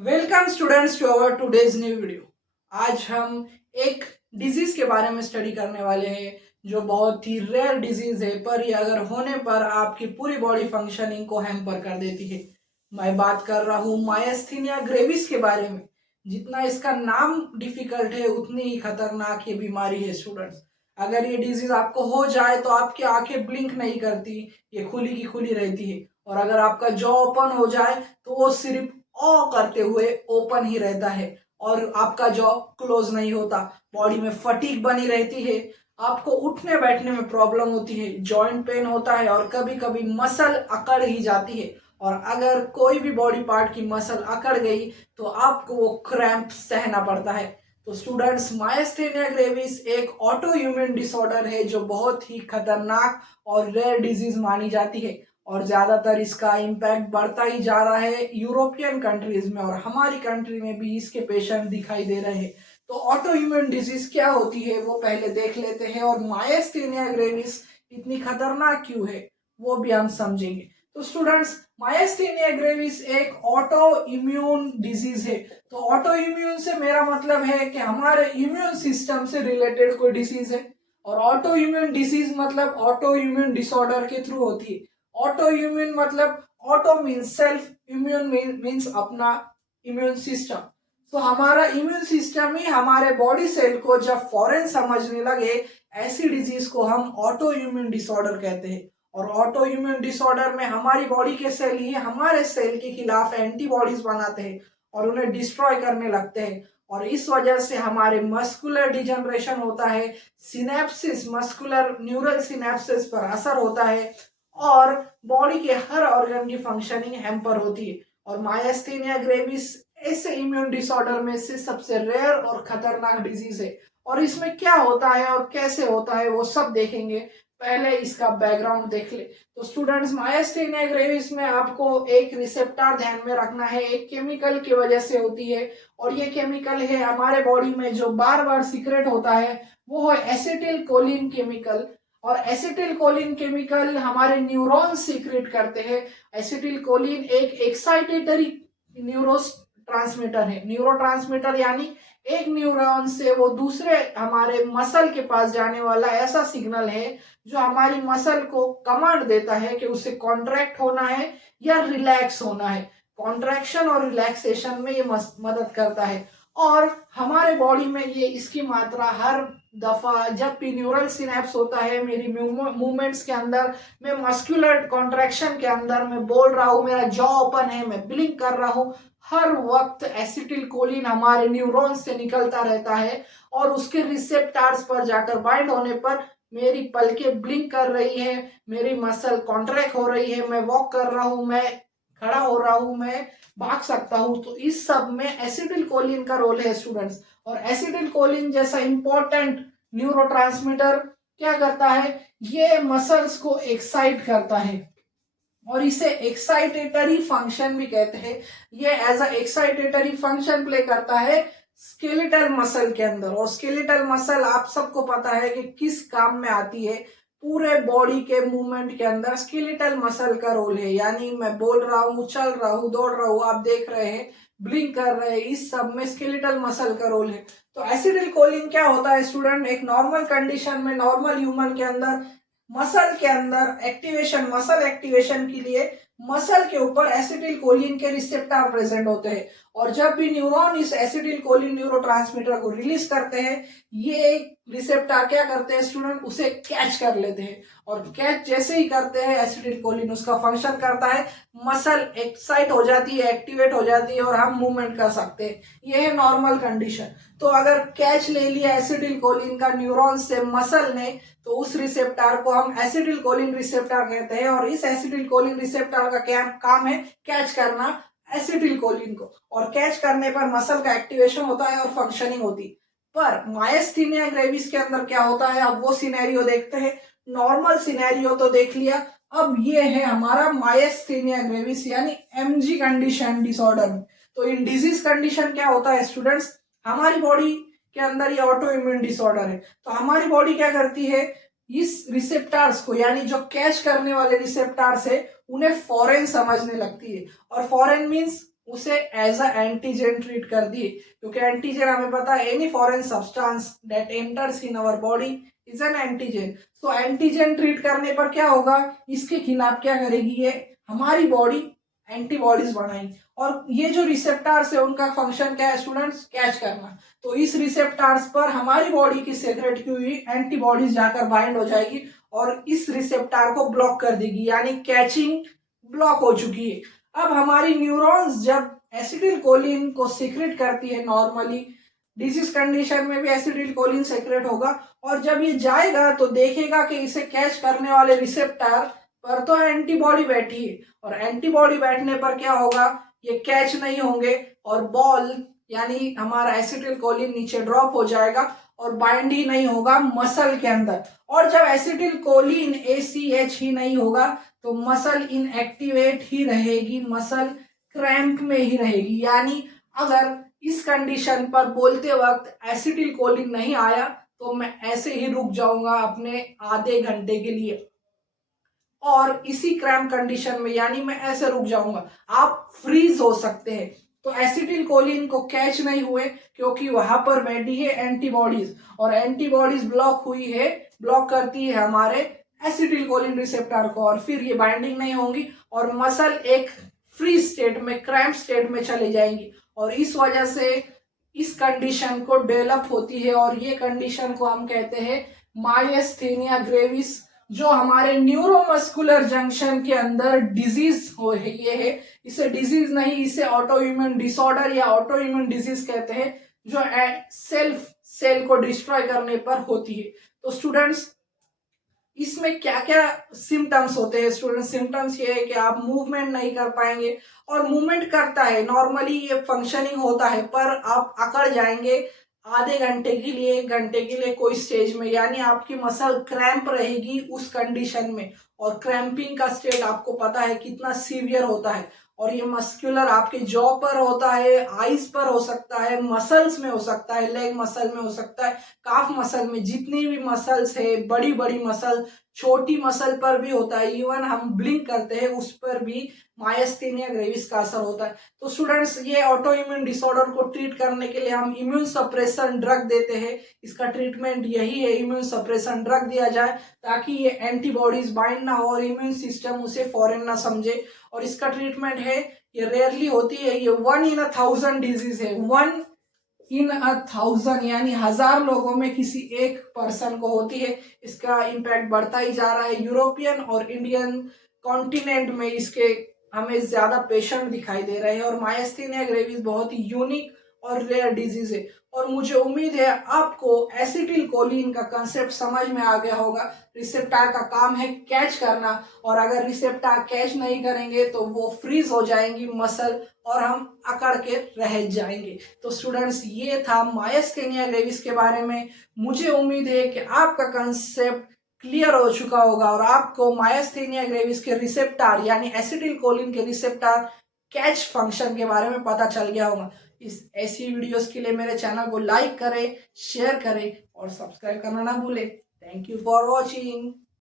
Welcome students to our today's new video. आज हम एक डिजीज के बारे में स्टडी करने वाले हैं जो बहुत ही रेयर डिजीज है, पर ये अगर होने पर आपकी पूरी बॉडी फंक्शनिंग को हैम्पर कर देती है। मैं बात कर रहा हूँ मायस्थीनिया ग्रेविस के बारे में। जितना इसका नाम डिफिकल्ट है उतनी ही खतरनाक ये बीमारी है स्टूडेंट्स। अगर ये डिजीज आपको हो जाए तो आपकी आंखें ब्लिंक नहीं करती, ये खुली की खुली रहती है। और अगर आपका जॉ ओपन हो जाए तो वो सिर्फ करते हुए ओपन ही रहता है और आपका जॉ क्लोज नहीं होता। बॉडी में फटीग बनी रहती है, आपको उठने बैठने में प्रॉब्लम होती है, जॉइंट पेन होता है और कभी कभी मसल अकड़ ही जाती है। और अगर कोई भी बॉडी पार्ट की मसल अकड़ गई तो आपको वो क्रैम्प सहना पड़ता है। तो स्टूडेंट्स, मायस्थेनिया ग्रेविस एक ऑटो इम्यून डिसऑर्डर है जो बहुत ही खतरनाक और रेयर डिजीज मानी जाती है। और ज्यादातर इसका इम्पैक्ट बढ़ता ही जा रहा है यूरोपियन कंट्रीज में, और हमारी कंट्री में भी इसके पेशेंट दिखाई दे रहे हैं। तो ऑटो इम्यून डिजीज क्या होती है वो पहले देख लेते हैं, और मायस्थेनिया ग्रेविस इतनी खतरनाक क्यों है वो भी हम समझेंगे। तो स्टूडेंट्स, मायस्थेनिया ग्रेविस एक ऑटो इम्यून डिजीज है। तो ऑटो इम्यून से मेरा मतलब है कि हमारे इम्यून सिस्टम से रिलेटेड कोई डिसीज है, और ऑटो इम्यून डिसीज मतलब ऑटो इम्यून डिसऑर्डर के थ्रू होती है। ऑटो इम्यून मतलब auto means self, immune means अपना इम्यून सिस्टम। तो हमारा इम्यून सिस्टम ही हमारे बॉडी सेल को जब फॉरेन समझने लगे, ऐसी डिजीज को हम ऑटो इम्यून डिसऑर्डर कहते हैं। और ऑटो इम्यून डिसऑर्डर में हमारी बॉडी के सेल ही हमारे सेल के खिलाफ एंटीबॉडीज बनाते हैं और उन्हें डिस्ट्रॉय करने लगते हैं। और इस वजह से हमारे मस्कुलर डिजनरेशन होता है, सिनेप्सिस, मस्कुलर न्यूरल सिनेप्सिस पर असर होता है और बॉडी के हर ऑर्गन की फंक्शनिंग हैम्पर होती है। और मायस्थेनिया ग्रेविस ऐसे इम्यून डिसऑर्डर में से सबसे रेयर और खतरनाक डिजीज है। और इसमें क्या होता है और कैसे होता है वो सब देखेंगे। पहले इसका बैकग्राउंड देख ले। तो स्टूडेंट्स, मायस्थेनिया ग्रेविस में आपको एक रिसेप्टर ध्यान में रखना है, एक केमिकल की वजह से होती है। और ये केमिकल है हमारे बॉडी में जो बार बार सीक्रेट होता है, वो है एसिटिल कोलिन केमिकल। और एसिटिल कोलिन केमिकल हमारे न्यूरॉन सीक्रेट करते हैं। एसिटिल कोलिन एक एक्साइटेटरी न्यूरो ट्रांसमीटर है। न्यूरो ट्रांसमीटर यानी एक न्यूरॉन से वो दूसरे हमारे मसल के पास जाने वाला ऐसा सिग्नल है जो हमारी मसल को कमांड देता है कि उसे कॉन्ट्रैक्ट होना है या रिलैक्स होना है। कॉन्ट्रैक्शन और रिलैक्सेशन में ये मदद करता है। और हमारे बॉडी में ये इसकी मात्रा हर दफा जब भी न्यूरल सिनेप्स होता है, मेरी मूवमेंट्स के अंदर, मैं मस्कुलर कॉन्ट्रैक्शन के अंदर मैं बोल रहा हूँ, मेरा जॉ ओपन है, मैं ब्लिंक कर रहा हूँ, हर वक्त एसिटिल कोलिन हमारे न्यूरॉन्स से निकलता रहता है और उसके रिसेप्टर्स पर जाकर बाइंड होने पर मेरी पलकें ब्लिंक कर रही है, मेरी मसल कॉन्ट्रैक्ट हो रही है, मैं वॉक कर रहा हूँ, मैं खड़ा हो रहा हूँ, मैं भाग सकता हूँ। तो इस सब में एसिटिल कोलिन का रोल है स्टूडेंट्स। और एसिटिल कोलिन जैसा इंपॉर्टेंट न्यूरोट्रांसमीटर क्या करता है, ये मसल्स को एक्साइट करता है और इसे एक्साइटेटरी फंक्शन भी कहते हैं। ये as a excitatory function play करता है स्केलेटल मसल के अंदर। और स्केलेटल मसल आप सबको पता है कि किस काम में आती है, पूरे बॉडी के मूवमेंट के अंदर स्केलेटल मसल का रोल है। यानी मैं बोल रहा हूँ, चल रहा हूँ, दौड़ रहा हूँ, आप देख रहे हैं, ब्लिंक कर रहे हैं, इस सब में स्केलेटल मसल का रोल है। तो एसिटिल कोलिन क्या होता है स्टूडेंट, एक नॉर्मल कंडीशन में नॉर्मल ह्यूमन के अंदर मसल के अंदर एक्टिवेशन, मसल एक्टिवेशन के लिए मसल के ऊपर एसिटिल कोलिन के रिसेप्टर प्रेजेंट होते हैं। और जब भी न्यूरॉन इस एसिटिल कोलिन न्यूरोट्रांसमीटर को रिलीज करते हैं, ये रिसेप्टर क्या करते हैं स्टूडेंट, उसे कैच कर लेते हैं। और कैच जैसे ही करते हैं, एसिटिल कोलिन उसका फंक्शन करता है, मसल एक्साइट हो जाती है, एक्टिवेट हो जाती है और हम मूवमेंट कर सकते हैं। ये है नॉर्मल कंडीशन। तो अगर कैच ले लिया एसिटिल कोलिन का न्यूरॉन से मसल ने, तो उस रिसेप्टर को हम एसिटिल कोलिन रिसेप्टर कहते हैं। और इस एसिटिल कोलिन रिसेप्टर का क्या काम है, कैच करना एसिटिल कोलिन को। और कैच करने पर मसल का एक्टिवेशन होता है और फंक्शनिंग होती है। पर मायस्थीनिया ग्रेविस के अंदर क्या होता है, अब वो सिनेरियो देखते हैं। नॉर्मल सिनेरियो तो देख लिया, अब ये है हमारा मायस्थीनिया ग्रेविस यानी एमजी कंडीशन डिसऑर्डर। तो इन डिजीज कंडीशन क्या होता है स्टूडेंट्स, हमारी बॉडी के अंदर ये ऑटो इम्यून डिसऑर्डर है। तो हमारी बॉडी क्या करती है, इस रिसेप्टर्स को, यानी जो कैच करने वाले रिसेप्टर्स है, उन्हें फॉरेन समझने लगती है। और फॉरेन मीन्स उसे एज अ एंटीजन ट्रीट कर दिए, क्योंकि एंटीजन हमें पता है any foreign substance that enters in our body is an antigen. तो एंटीजन ट्रीट करने पर क्या होगा, इसके खिलाफ क्या करेगी ये हमारी बॉडी, एंटीबॉडीज बनाएंगी। और ये जो रिसेप्टर्स है उनका फंक्शन क्या है स्टूडेंट्स, कैच करना। तो इस रिसेप्टर्स पर हमारी बॉडी की सेक्रेट की हुई एंटीबॉडीज जाकर बाइंड हो जाएगी और इस रिसेप्टर को ब्लॉक कर देगी, यानी कैचिंग ब्लॉक हो चुकी है। अब हमारी न्यूरॉन्स जब एसिटिल कोलिन को सीक्रेट करती है, नॉर्मली डिजीज कंडीशन में भी एसिटिल कोलिन सीक्रेट होगा, और जब ये जाएगा तो देखेगा कि इसे कैच करने वाले रिसेप्टर पर तो एंटीबॉडी बैठी है, और एंटीबॉडी बैठने पर क्या होगा, ये कैच नहीं होंगे और बॉल यानी हमारा एसिटिल कोलिन नीचे ड्रॉप हो जाएगा और बाइंड ही नहीं होगा मसल के अंदर। और जब एसिटिल कोलिन ACH ही नहीं होगा तो मसल इनएक्टिवेट ही रहेगी, मसल क्रैम्प में ही रहेगी। यानी अगर इस कंडीशन पर बोलते वक्त एसिटिल कोलिन नहीं आया तो मैं ऐसे ही रुक जाऊंगा अपने आधे घंटे के लिए, और इसी क्रैम्प कंडीशन में यानी मैं ऐसे रुक जाऊंगा, आप फ्रीज हो सकते हैं। तो एसिटिल कोलिन को कैच नहीं हुए क्योंकि वहां पर बैठी है एंटीबॉडीज, और एंटीबॉडीज ब्लॉक हुई है, ब्लॉक करती है हमारे एसिटिल कोलिन रिसेप्टर को, और फिर ये बाइंडिंग नहीं होंगी और मसल एक फ्री स्टेट में, क्रैम्प स्टेट में चले जाएंगी, और इस वजह से इस कंडीशन को डेवलप होती है, और ये कंडीशन को हम कहते हैं मायस्थेनिया ग्रेविस, जो हमारे न्यूरोमस्कुलर जंक्शन के अंदर डिजीज हो है, ये है। इसे डिजीज नहीं, इसे ऑटो इम्यून डिसऑर्डर या ऑटो इम्यून डिजीज कहते हैं, जो सेल्फ सेल को डिस्ट्रॉय करने पर होती है। तो स्टूडेंट्स इसमें क्या क्या सिम्टम्स होते हैं स्टूडेंट्स, सिम्टम्स ये है कि आप मूवमेंट नहीं कर पाएंगे, और मूवमेंट करता है नॉर्मली, ये फंक्शनिंग होता है, पर आप अकड़ जाएंगे आधे घंटे के लिए, 1 घंटे के लिए कोई स्टेज में, यानी आपकी मसल क्रैम्प रहेगी उस कंडीशन में। और क्रैम्पिंग का स्टेट आपको पता है कितना सीवियर होता है, और ये मस्कुलर आपके जॉ पर होता है, आईज पर हो सकता है, मसल्स में हो सकता है, लेग मसल में हो सकता है, काफ मसल में, जितनी भी मसल्स है, बड़ी बड़ी मसल, छोटी मसल पर भी होता है, इवन हम ब्लिंक करते हैं उस पर भी मायस्थेनिया ग्रेविस का असर होता है। तो स्टूडेंट्स ये ऑटो इम्यून डिसऑर्डर को ट्रीट करने के लिए हम इम्यून सप्रेशन ड्रग देते हैं, इसका ट्रीटमेंट यही है, इम्यून सप्रेशन ड्रग दिया जाए ताकि ये एंटीबॉडीज बाइंड ना हो और इम्यून सिस्टम उसे फॉरेन ना समझे। और इसका ट्रीटमेंट है, ये रेयरली होती है, ये 1 in 1000 डिजीज है, 1 in 1000 यानी 1000 लोगों में किसी एक पर्सन को होती है। इसका इम्पैक्ट बढ़ता ही जा रहा है, यूरोपियन और इंडियन कॉन्टिनेंट में इसके हमें ज्यादा पेशेंट दिखाई दे रहे हैं, और मायस्थेनिया ग्रेविस बहुत ही यूनिक और रेयर डिजीज है। और मुझे उम्मीद है आपको एसिटिल कोलिन का कंसेप्ट समझ में आ गया होगा। रिसेप्टर का काम है कैच करना, और अगर रिसेप्टर कैच नहीं करेंगे तो वो फ्रीज हो जाएंगी मसल और हम अकड़ के रह जाएंगे। तो स्टूडेंट्स ये था मायस्थेनिया ग्रेविस के बारे में। मुझे उम्मीद है कि आपका कंसेप्ट क्लियर हो चुका होगा और आपको मायस्थेनिया ग्रेविस के रिसेप्टर यानी एसिटिल कोलिन के रिसेप्टर कैच फंक्शन के बारे में पता चल गया होगा। इस ऐसी वीडियोस के लिए मेरे चैनल को लाइक करें, शेयर करें और सब्सक्राइब करना ना भूलें। Thank you for watching.